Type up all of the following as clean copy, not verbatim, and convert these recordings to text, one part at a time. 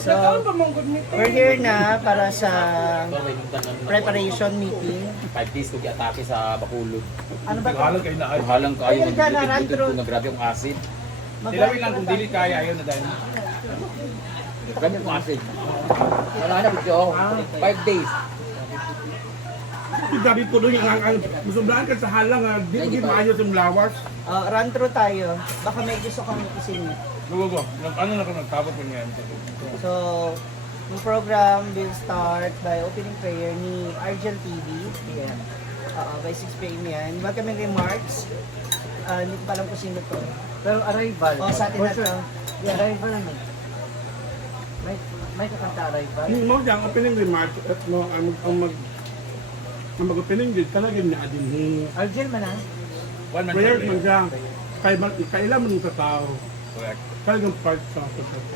So, we're here na para sa preparation meeting. 5 days kung i-atake sa Bacolod. Ano ba ito? Halang kayo na ay. Halang kayo, Ay, ka na, mag-butit Rantro. ko na grabe yung acid. Tilawin lang kung dili kaya ayaw na dahil. Grabe yung acid. Wala na, video ako. 5 days. Gabi po doon ang musubrahan ka sa halang di ko di maayos yung lawas. Run through tayo. Baka may gusto kang isingit. Go. Ano na kung nagtapos ko niyan? So, yung program will start by opening prayer ni Argel TV. Yeah. By 6 p.m. yan. Welcoming remarks. Hindi ko pa alam kung sino to. Pero arrival. Sa atin na to. Yeah, arrival naman. May kakanta arrival. Mo ang opening remarks no ang mag-opening din talaga niya din. Argel man ah. One man Prayer prayer. man siya. Kailan man sa tao. Correct. Talagang part sa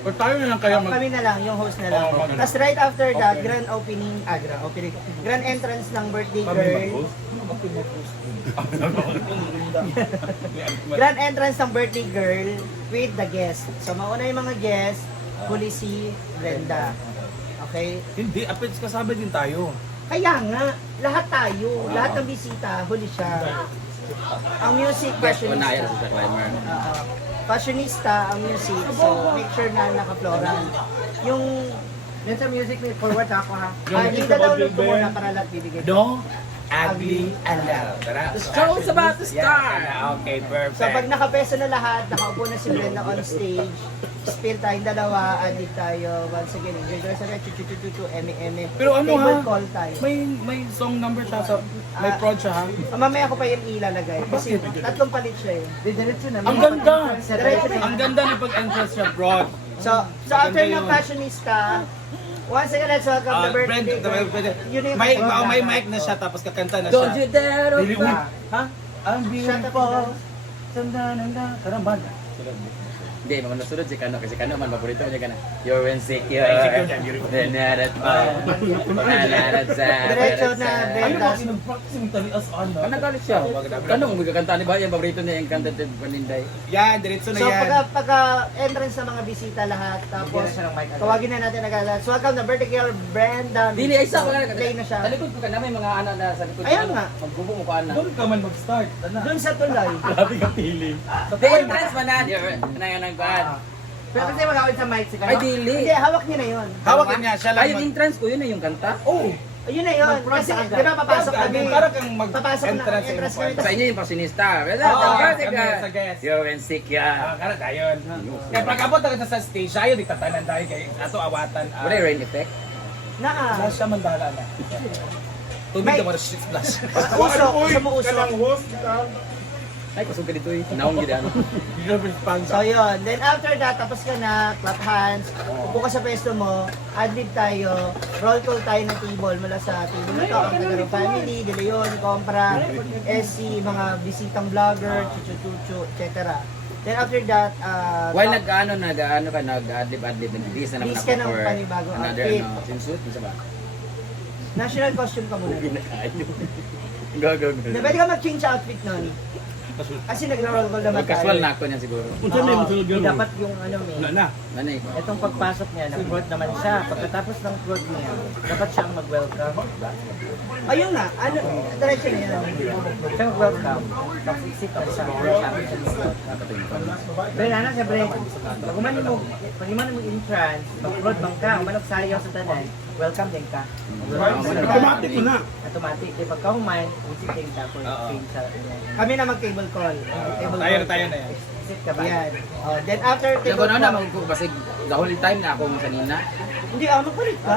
O tayo na lang kaya mag... Kami na lang, yung host na lang. Oo, Tapos right after that, Okay. grand entrance ng birthday Kami girl. mag-host? Grand entrance ng birthday girl with the guest. So mauna yung mga guest, huli si Brenda. Okay? Hindi, apits kasama din tayo. Kaya nga, lahat tayo, lahat ng bisita, huli siya. Ang music, Yes, una yan fashionista. sa climber. Fashionista ang music, so make sure na naka-floral. Yung, Yan sa music may forward ako ha. yung download ko muna para lahat bibigay. No, ugly, and loud. Tara. The show's about to start! Okay, perfect. So pag nakapeso na lahat, nakaupo na si Brenda on stage, spill tayong dalawa, adit tayo, once again, enjoy the rest of it, chuchuchuchu, eme-eme. Pero ano Table ha? call tayo. May song number siya sa... May prod siya ha? Mamaya ko pa yung ilalagay, kasi tatlong palit siya eh. Diretso na. Ang ganda! Diretso na. Ang ganda na pag-entrance siya, broad. So after Maganda ng yun. fashionista, once again, let's welcome the birthday girl. Yun yung May, program. may mic na siya, tapos kakanta na Don't siya. you dare to Dili, stop. ha? Ang Shut up, beautiful. Sanda. Karambag. Hindi, mga nasunod si Kano. Kasi Kano man, paborito niya ka na. You're insecure. Insecure siya, beautiful. Nanarat pa. Nanarat sa... Diretso na, Brenda. Nag-practice yung talias ano. Ano galit siya? Kano kung may kakanta ni ba? Yung paborito niya yung kanta ng Paninday. Yan, diretso na So yan. pagka entrance ng mga bisita lahat, tapos tawagin na natin agad. So welcome the birthday girl, Brenda. Dili, ay isa ko na. Play na siya. Sa likod ko ka na, may mga anak na sa likod. Ayan nga. Magbubong mo ka na. Doon ka man mag-start. Ano? Doon sa tulay. Grabe ka feeling. The entrance man na. Nang kuhan. Pero kasi magkawin sa mic si Ay, Kano. dili. Hindi, hawak niya na yun. Hawakin niya, siya lang Ay, yung entrance ko, yun na yung kanta. Oh! Ayun na yun. Kasi di ba papasok kami. Para kang Papasok na mag-entrance entrance sa kami. imo. Sa inyo yung pasinista. Wala, Oo, tapos kami ka. sa guest. You're insecure. Kara dayon. Kaya pag abot na kita sa stage, ayaw di tatanan dahil kay ato awatan. Wala yung rain effect. Naa. Siya man bahala na. Tubig May- na mga shift flash. Usok. Sa mo usok. Kanang host kita. Ay, kusog ka dito eh. Naong gila. So yun. Then after that, tapos ka na, clap hands, upo ka sa pwesto mo, adlib tayo, roll call tayo ng table mula sa table na to, ang Tagaro Family, De Leon, Compra, SC, mga bisitang vlogger, chuchu-chuchu, etc. Then after that, While nag-ano ka, nag-adlib-adlib, nag-bis na naman Bis ka ako ng for panibagong another outfit. swimsuit. Isa ba? national costume ka muna. Go. Na pwede ka mag-change outfit nun. Kasi nag-roll call naman Mag-casual tayo. na ako niya siguro. Unsa may musulog yun? Dapat yung ano may. Na. Nanay ko. Itong pagpasok niya, nag-fraud naman siya. Pagkatapos ng fraud niya, dapat siyang mag-welcome. Ayun na, ano, diretso na yan. Siya mag-welcome. Tapos isip na siya. Pero ano, siyempre, pag umano mo entrance, mag-fraud bang ka, umanok sayo sa tanan, welcome din ka. Automatic mo na. Automatic. Di pagka humain, visiting ka for change sa Kami na mag-table call. Table Tayo call. na yan. Isip ka ba? Yan. Oh, then after Kaya table ko na call, naman basig the whole time na ako kanina. hindi magpalit ka.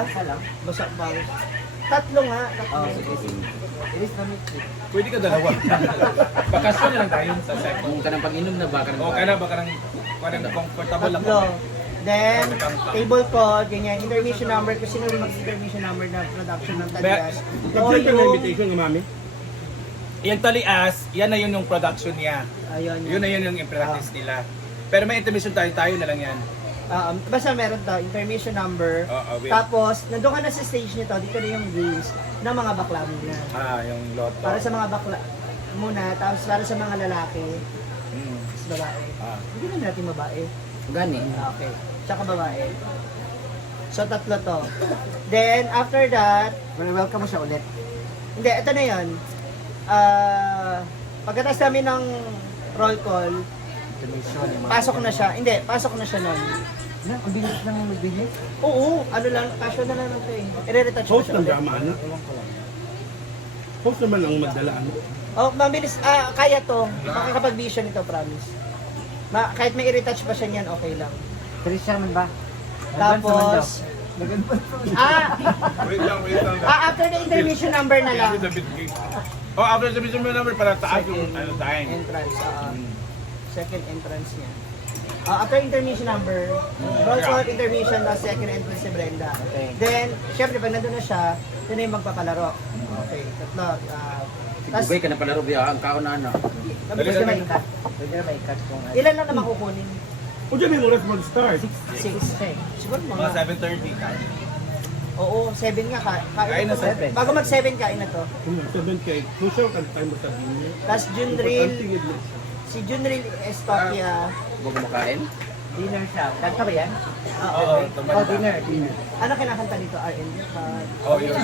Basta bang. Tatlo nga. Oh, sige, sige. Ilis na meet. Pwede ka dalawa. Bakasyon na lang tayo sa second. Kung ka ng pag-inom na ba ka ng O ka na, baka nang comfortable lang. Tatlo. Then, table call, ganyan, intermission number, kung sino yung mag-intermission number na production ng Talias. O Nag-send ka na yung, invitation ng mami? Yung talias, yan na yun yung production niya. ayun, Yun na yun yung practice nila. Pero may intermission tayo na lang yan. basta meron to, intermission number. Wait. Tapos, nandun ka na sa stage nito, dito na yung games ng mga bakla muna. Yung lotto. Para sa mga bakla muna, tapos para sa mga lalaki, Mm. tapos babae. Ah. Hindi na natin babae. Gani. Okay. Tsaka babae. So, tatlo to. Then, after that, welcome mo siya ulit. Hindi, ito na yun. Pagkatapos namin ng roll call, pasok na siya. Hindi, pasok na siya nun. Ang bilis ng bilis. Oo, ano lang, casual na lang ito eh. I-retouch ko Host siya ng ulit. drama, ano? Host naman ang magdala, ano? Oh, mabilis, kaya to. Makakapag-vision ito, promise. Kahit may i-retouch pa siya niyan, okay lang. Christian ba? Tapos, Wait lang. after the intermission number na lang. Oh, after the mission number para taas yung ano time. Entrance, second entrance niya. After intermission number, roll call, intermission, tapos second entrance si Brenda. Okay. Then, syempre, pag nandun na siya, yun na yung magpapalaro. Okay, tatlo. Tapos, Dugay ka na palaro biya ang kauna na. mabilis Pwede naman. may cut. Pwede na may cut kung ano. Ilan lang naman kukunin? O dyan yung oras mag-start. 6. Siguro Mga mga 7:30 ka. Oo, 7 nga. Kain na, 7. Bago mag 7, kain na to. Kung 7K, crucial kan tayo mo sabihin niya. Tapos Junril, si Junril Estokia. Huwag kumakain. Dinner siya. Kanta ba yan? Oo, Oh, dinner. Ano kinakanta dito? R&B? Oh, yun.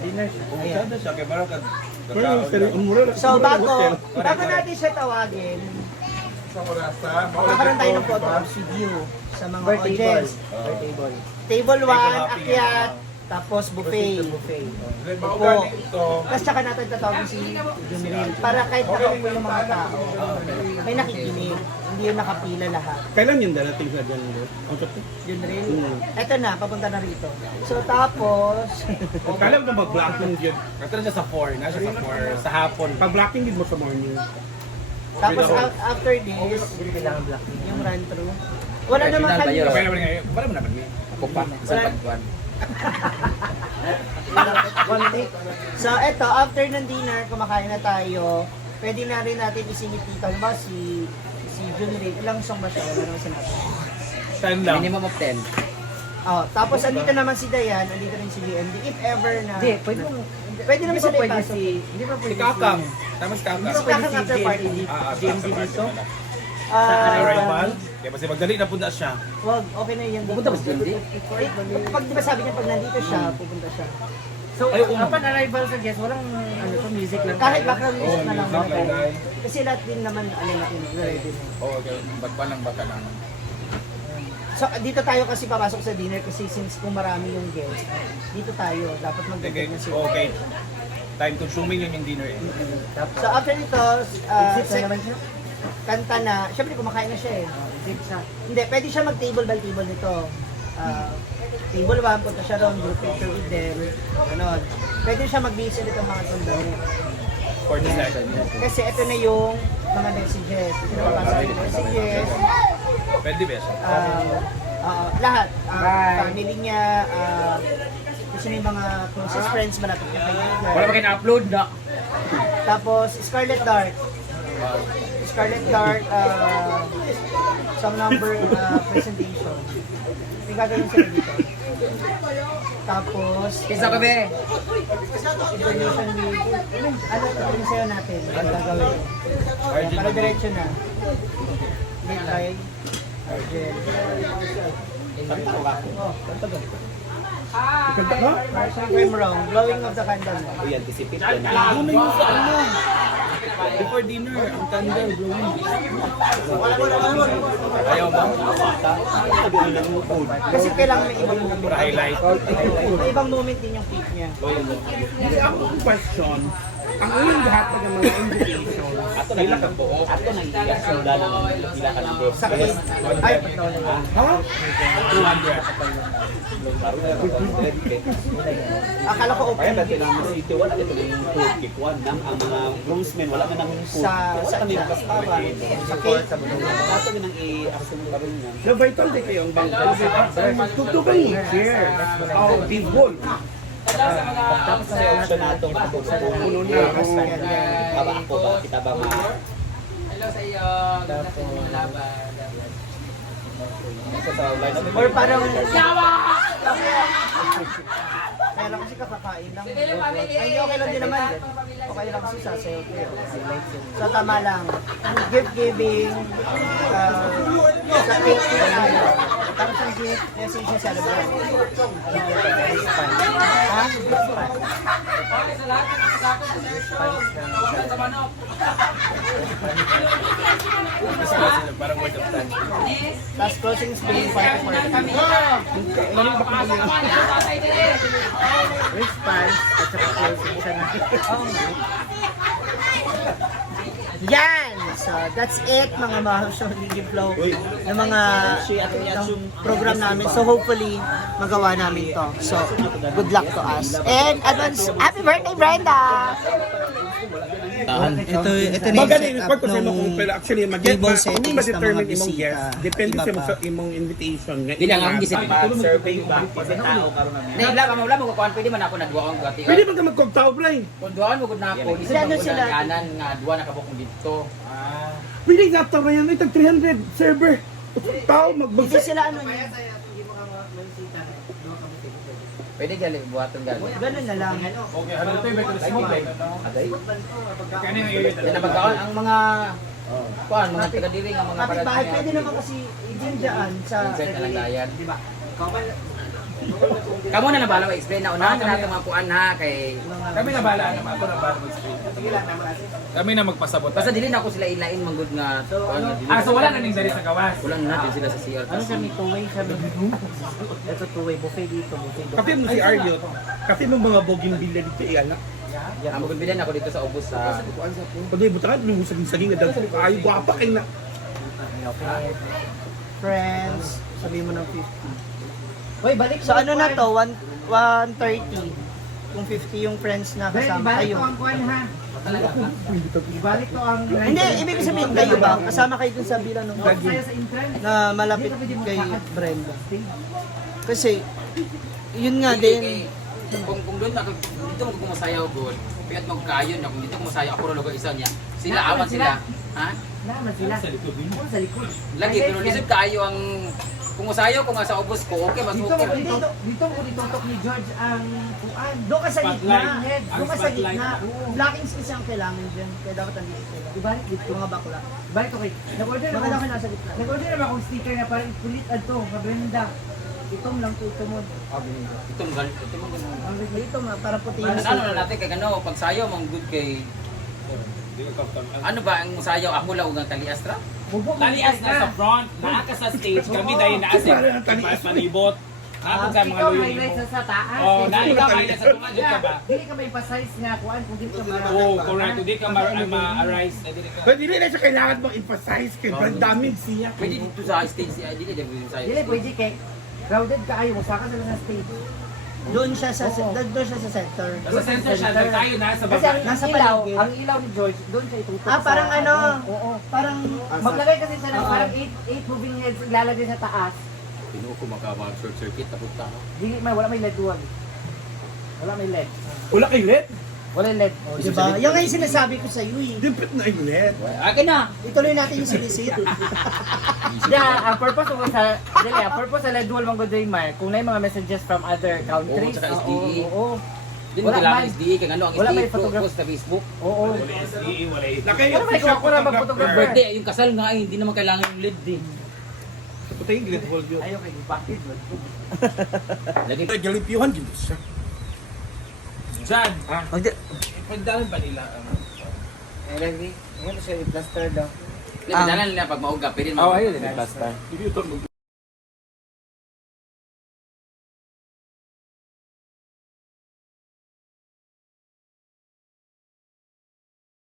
Dinner siya. Pumunta na siya, kaya parang Pero yung sarili, ang mura So bago natin siya tawagin, magkakaroon tayo ng photo ops with you sa mga Per table. audience. Per table. Table 1, happy akyat, tapos buffet. Buffet. Opo. Tapos tsaka natin tatawagin si Junril. Para kahit nakaupo yung mga tao, may nakikinig. Hindi yung nakapila lahat. Kailan yung darating sa dyan? Ang sabi, Junril, eto na, papunta na rito. So tapos, kailan ka mag-blocking yun? Kata na siya sa 4, nasa sa 4, sa hapon. Pag-blocking din mo sa morning. tapos after this, Hindi kailangan black. yung run through. Wala naman Original ba yun? kanina. Kaya naman ngayon, para mo naman ngayon. Ako pa. Isang pagkuhan. So eto, after ng dinner, kumakain na tayo. Pwede na rin natin isingit dito. Halimbawa si Junril, ilang song ba siya? Wala naman sinabi. 10 lang. Minimum of 10. Tapos andito naman si Dayan, andito rin si BMD. If ever na, Hindi, pwede mo. pwede naman sila ipasok. Hindi pa Si pwede Kakang. Tama si Kakang. Si Kakang after party. GMD dito. Arrival. Kaya kasi magdali na punta siya. Wag, okay na yan. Pupunta ba si Junril? Pag di ba sabi niya, pag nandito siya, pupunta siya. So, upon arrival sa guest, walang ano to, music lang Kahit tayo. background music na lang. music lang tayo. Kasi lahat din naman, ano natin, ready na. Oo, okay. Ba't lang baka lang. So, dito tayo kasi papasok sa dinner kasi since kung marami yung guest, dito tayo, dapat Okay, magdagdag na sila. okay. Time consuming yun yung dinner eh. So, after nito, Exit na naman siya. kanta na, syempre kumakain na siya eh. Exit siya. Hindi, pwede siya mag-table by table nito. Table 1, punta siya doon, group picture with them, ganon. Pwede siya mag-busy nito mga sandali. 40 seconds. Kasi ito na yung mga messages. Pinapapasa yung messages, Pwede ba siya? lahat. Bye. Family niya, kung sino yung mga closest friends, malapit na kaibigan. Wala pa kayo na-upload na. Tapos, Scarlet Dark. Scarlet Dark, song number presentation. May gagawin sila dito. Tapos, Kisa ka be. information with, ano yung sayo natin? Ang gagawin. Para diretso na. Hindi try. Argel. Kanta ka? If I'm wrong, blowing of the candle. Ano na yung sa ano? Before dinner, ang candle blowing. Ayaw mo? Kasi kailangan may ibang moment. Para highlight. May ibang moment din yung peak niya. Hindi ako ang question. Ang unang lahat ng mga invitation. Kailan ka buo? Sakit. Ay, Ha? 200. akala ko open Kaya dati namin sa ito, wala dito yung food cake one nang ang mga groomsmen, wala man namin food. sa Kami chat. kasawa. Sakit. Ato nang i-assume ka rin yan. Na vital din kayo ang bangka. Magtutugay. Share. Oh, tibol. Tapos sa option na itong ako sa puno na. Kaba ako ba? Kita ba ma? Sa line of Or parang... Kaya lang kasi kakakain lang. Ay, hindi, okay lang din naman. Okay lang kasi sasayaw kayo. So, tama lang. Gift giving, sa cake na tayo. Tapos ang gift, message niya sa labas. Ha? Parang word of thanks. Tapos closing speech, 5 for response, at saka closing siya na. Yan! So, that's it mga mahal Lily Flow ng mga ng program namin. So, hopefully, magawa namin to. So, good luck to us. And advance, happy birthday, Brenda! Ito na Magaling report ko sa imo kung pero actually Table kung settings ma-determine ng mga imong bisita, guest depende iba sa pa. imong invitation nga. Dili ang gisip. Survey ba? Kasi tao karon na Nay, wala mo kuan pwede man ako nadwaon gati. Pwede ba ka magkogtaw, Brian? Kung duaan mo gud na ako, isa Ano mo sila? na kanan nga duwa na kabukong dito. Pwede nga taw na yan, itag 300 server. Tao Hindi magbagsak. sila ano niya. Pwede gali buhaton gali. Ganun na lang. Yan na magkaon ang mga kuan mga taga diri nga mga Kapit-bahay, pwede naman kasi i-dyan sa... Insert na lang dayan. Kamo na nabala explain na unahan na natin mga kuan ha kay Kami na bala naman. Ako na bala mag-street. Kami na magpasabot. basta dili na ako sila ilain manggod nga kuan nga dili. So wala na ning dari sa gawas. Kulang na natin sila sa CR. Ano kami, two-way kami. Ito two-way, buffet dito, buffet doon. Kasi mo si Aryo, kasi mo mga boging bilya dito iyan. Ang magbibilan ako dito sa ubos sa Pwede mo takat mo saging nga dagko. Ay guwapa kay na. Friends, sabihin mo ng 50. Hoy, balik So ano na to? 130. Kung 50 yung friends na kasama Ibalik kayo. ko ang kuan ha. Ibalik ko ang... Hindi, ibig sabihin kayo ba? Kasama kayo dun sa bilang ng Kaya sa entrance. na malapit kay Brenda. Kasi, yun nga din. kung doon ako dito mo kumasayaw good. Piyat magkayon na kung dito kumasayaw ako lugar isa niya. Sila awan sila. Ha? Naman sila. Sa likod. Lagi pero lisod kayo ang kung masayaw ko nga sa ubos ko okay mas Dito okay. mo dito mo ditutok ni George ang kuan. Doon ka sa gitna. Spotlight. Doon ka sa gitna. Blocking space ang kailangan dyan. Kaya dapat andito sila. Ibalik Dito mga bakla. Balik ko kay. Nag-order na Maganda ako. ka nasa gitna. Nag-order na akong sticker na parang ipulit adto, Brenda. Itom lang to mo. Itong gal ito mo ganun. Dito mga para puti yung Ano na natin kay ano pag sayaw mong good kay ano ba ang sayaw ako lang ang talias ra? Talias na sa front, naa ka sa stage, kami dahil naasip. Palibot. Ako sa mga Ikaw luyo highlight mo. sa taas. Oh, naa ikaw ay nasa tunga dito ka ba? Dili ka ma-emphasize nga kuan kung di ka Oh, correct. Hindi ka ma-arise. Hindi ka. Pwede rin na siya kailangan mong emphasize kay Brand damage siya. Pwede dito sa stage siya dili din sa Dili pwede kay crowded ka ayo mo saka na lang ang stage. Doon siya sa center. Sa center siya, tayo na sa Kasi baba. Nasa ilaw, paligid. ang ilaw ni George doon siya itutok. Ah, parang sa ano? Oo. Parang Maglagay kasi siya ng parang 8 moving heads ilalagay sa taas. Tinuo ko makabag short circuit tapos ta. Dili wala may LED duwag. Wala may LED. Wala kay LED. Wala LED. diba? Yung nga yung sinasabi ko sa iyo eh. Dipit na yung LED. Akin na. Ituloy natin yung sinisit. Ang purpose ko sa dili, ang purpose sa LED dual man gud Mar, kung may mga messages from other countries. Oo, tsaka SDE. Oo. Di mo Wala kailangan man. SDE kay ano ang Wala SDE may photograph. post sa Facebook. Oo. Wala SDE, wala SDE. Nakaya Ano may kuha ko na mag-photographer? Birthday yung kasal nga ay hindi naman kailangan yung lead din. Putay yung Great Wall yun. Ayaw kay package. Lagi Ay, galipiyuhan din siya. Jan, pagdaan pa nila. Lagi. Ano siya i-plaster daw. Lagi nila pag mauga pero ayun, plaster.